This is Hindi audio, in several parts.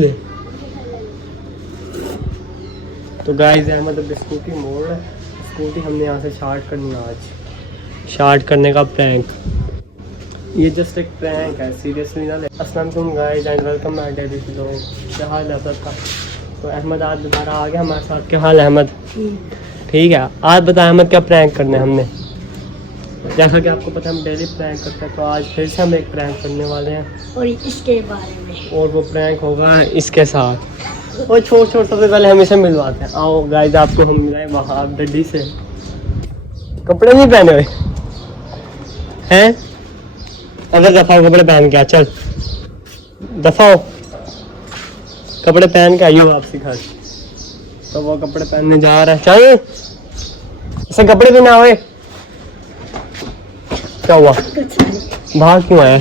ले। तो गाइस अहमद अब स्कूटी मोड़ है, स्कूटी हमने यहाँ से स्टार्ट करनी है। आज स्टार्ट करने का प्रैंक, ये जस्ट एक प्रैंक है, सीरियसली ना ले। अस्सलाम वालेकुम guys and welcome my daily vlog. क्या हाल है सबका? तो अहमद आज दोबारा आ गया हमारे साथ। क्या हाल है अहमद? ठीक है। आज बता अहमद क्या प्रैंक करने हमने? जैसा कि आपको पता है हम डेली प्रैंक करते हैं, तो आज फिर से हम एक प्रैंक करने वाले हैं और इसके बारे में, और वो प्रैंक होगा इसके साथ। और छोड़ सबसे पहले हम इसे मिलवाते हैं। आओ गाइस, आपको हम मिलाए वहाब डड्डी से। कपड़े नहीं पहने हुए हैं? अगर दफाओ कपड़े पहन के आ, चल दफाओ कपड़े पहन के आइयो वापसी घर। तो वो कपड़े पहनने जा रहा है। चल इसे कपड़े भी ना हुए। क्या हुआ? भाग क्यों आया?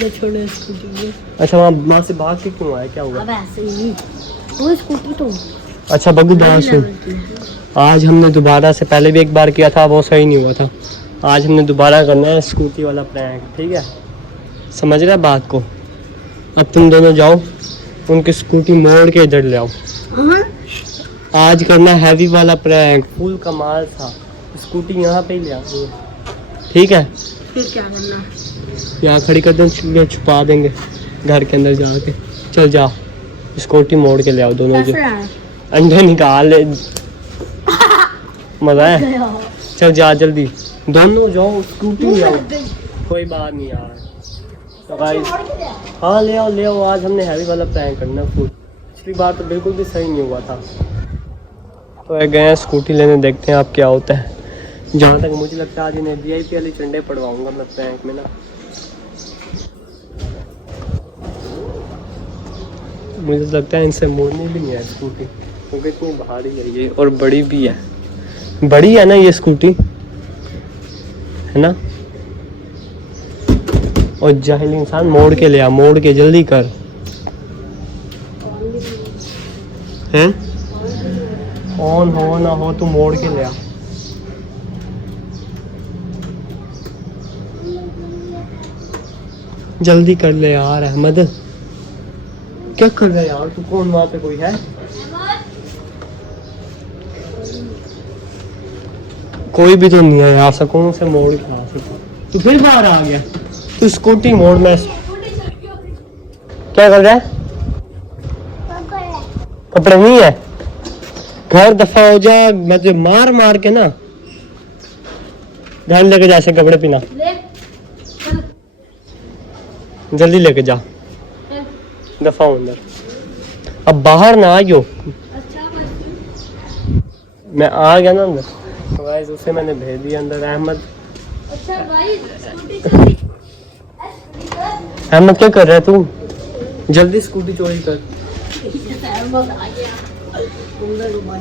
छोड़ो स्कूटी। अच्छा वहाँ से भाग के क्यों आया? क्या हुआ? अब ऐसे ही वो स्कूटी तो अच्छा बग्गू बात सुन, आज हमने दोबारा से, पहले भी एक बार किया था वो सही नहीं हुआ था, आज हमने दोबारा करना है स्कूटी वाला प्रैंक। ठीक है, समझ रहे बात को? अब तुम दोनों जाओ उनकी स्कूटी मोड़ के इधर ले आओ। आज करना हैवी वाला प्रैंक, फुल कमाल था। स्कूटी यहाँ पे ही ले आओ, ठीक है? फिर क्या करना? यहाँ खड़ी कर दें, छुपा देंगे घर के अंदर जाके। चल जा, स्कूटी मोड़ के ले आओ दोनों। जो अंडे निकाल ले, मजा है। चल जा जल्दी, दोनों जाओ स्कूटी ले आओ। कोई बात नहीं यार। तो गाइस हाँ ले आओ। आज हमने हैवी वाला प्रैंक करना फुल। पिछली बार तो बिल्कुल भी सही नहीं हुआ था। तो गए हैं स्कूटी लेने, देखते हैं आप क्या होता है। जहाँ तक मुझे लगता है आज इन्हें VIP वाली चंडे पड़वाऊंगा मैं प्रैंक में ना। मुझे लगता है इनसे मोड़नी भी नहीं है स्कूटी, क्योंकि इतनी भारी है ये और बड़ी भी है। बड़ी है ना ये स्कूटी, है ना? और जाहिल इंसान मोड़ के ले आ, मोड़ के जल्दी कर। हैं? ऑन हो ना हो तू मोड़ के ले आ। जल्दी कर ले यार अहमद। क्या कर रहा है यार तू? कौन वहाँ पे कोई है? कोई भी तो नहीं है यार, सुकून से मोड़ के आ सकता। तू फिर बाहर आ गया। तू स्कूटी मोड़ में क्या कर रहा है? कपड़े नहीं है, घर दफा हो जा। मैं तुझे मार के ना घर लेके जा से कपड़े पीना। जल्दी लेके जा, दफा हो अंदर। अब बाहर ना आइयो। मैं आ गया ना अंदर, तो गाइस उसे मैंने भेज दिया अंदर। अहमद अहमद क्या कर रहा है तू? जल्दी स्कूटी चोरी कर।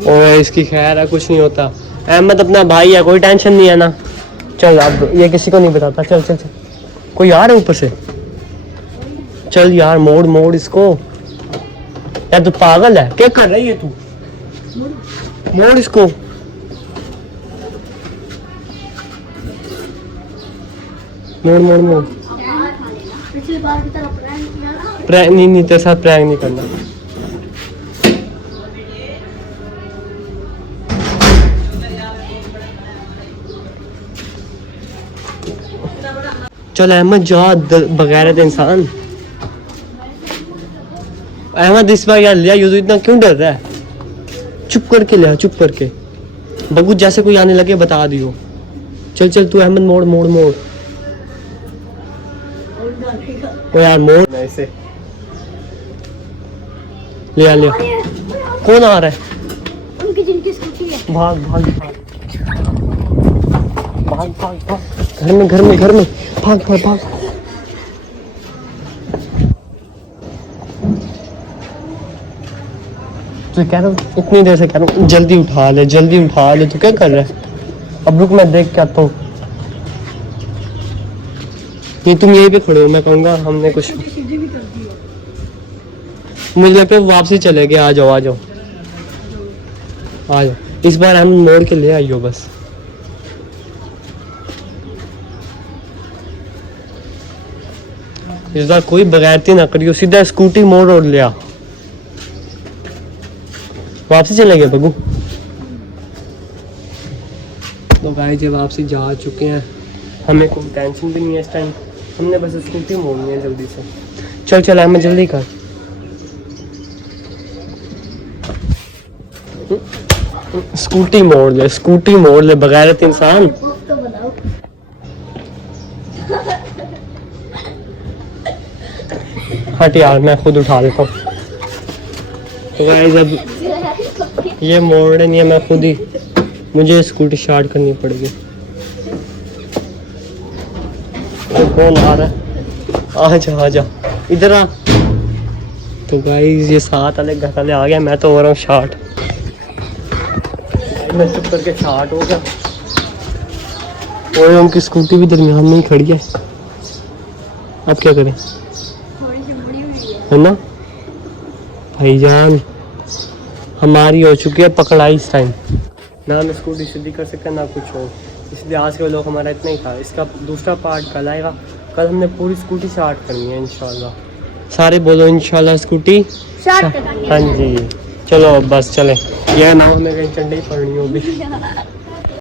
ओए इसकी खैर है, कुछ नहीं होता। अहमद अपना भाई है, कोई टेंशन नहीं है ना। चल अब ये किसी को नहीं बताता। चल कोई आ रहा है ऊपर से। चल यार मोड़ इसको। यार तू पागल है, क्या कर रही है तू? मोड़ इसको। मोड़। पिछली बार की तरह प्रैंक नहीं तेरे साथ प्रैंक नहीं करना। चल अहमद जा, बगैरत इंसान। अहमद इस बार यार लिया, यूं इतना क्यों डर रहा है? चुप करके लिया, चुप करके। बगू जैसे कोई आने लगे बता दियो। चल तू अहमद मोड़। ओ यार मोड़ ऐसे। लिया कौन आ रहा है? उनकी जिनकी स्कूटी है। भाग घर में भाग। तो कह रहा हूँ इतनी देर से कह रहा हूँ जल्दी उठा ले। तू क्या कर रहा है? अब रुक मैं देख के आता हूँ। ये तुम यहीं पे खड़े हो, मैं कहूँगा हमने कुछ। मुझे लगता है वापसी चले गए। आ जाओ। इस बार हम मोड़ के ले आइयो बस। इस बार कोई बगैरती ना करियो, सीधा स्कूटी मोड़ और लिया। वापसी चले गए बग्गू। तो गाइस ये वापसी जा चुके हैं, हमें कोई टेंशन भी नहीं है इस टाइम। हमने बस स्कूटी मोड़नी है जल्दी से। चल चल मैं जल्दी कर। स्कूटी मोड़ ले बगैरत इंसान। तो बनाओ। हट यार मैं खुद उठा लेता हूँ। तो गाइस अब ये मोड़ नहीं है, मैं खुद ही, मुझे स्कूटी स्टार्ट करनी पड़ेगी। तो कौन आ रहा है? आ जा इधर आ। तो गाइस ये साथ वाले घर वाले आ गया, मैं तो हो रहा हूँ शार्ट। मैं चुप करके शार्ट हो गया और उनकी स्कूटी भी दरमियान में ही खड़ी है। अब क्या करें, थोड़ी सी मुड़ी हुई है। है ना भाईजान, हमारी हो चुकी है पकड़ाई इस टाइम। ना हम स्कूटी सीधी कर सकते ना कुछ हो, इसलिए आज के लोग हमारा इतना ही था। इसका दूसरा पार्ट कल आएगा। कल हमने पूरी स्कूटी स्टार्ट करनी है इंशाल्लाह। सारे बोलो इंशाल्लाह स्कूटी। स्टार्ट करेंगे। हाँ जी चलो बस चले, यह ना हमें कहीं चढ़नी पड़नी होगी।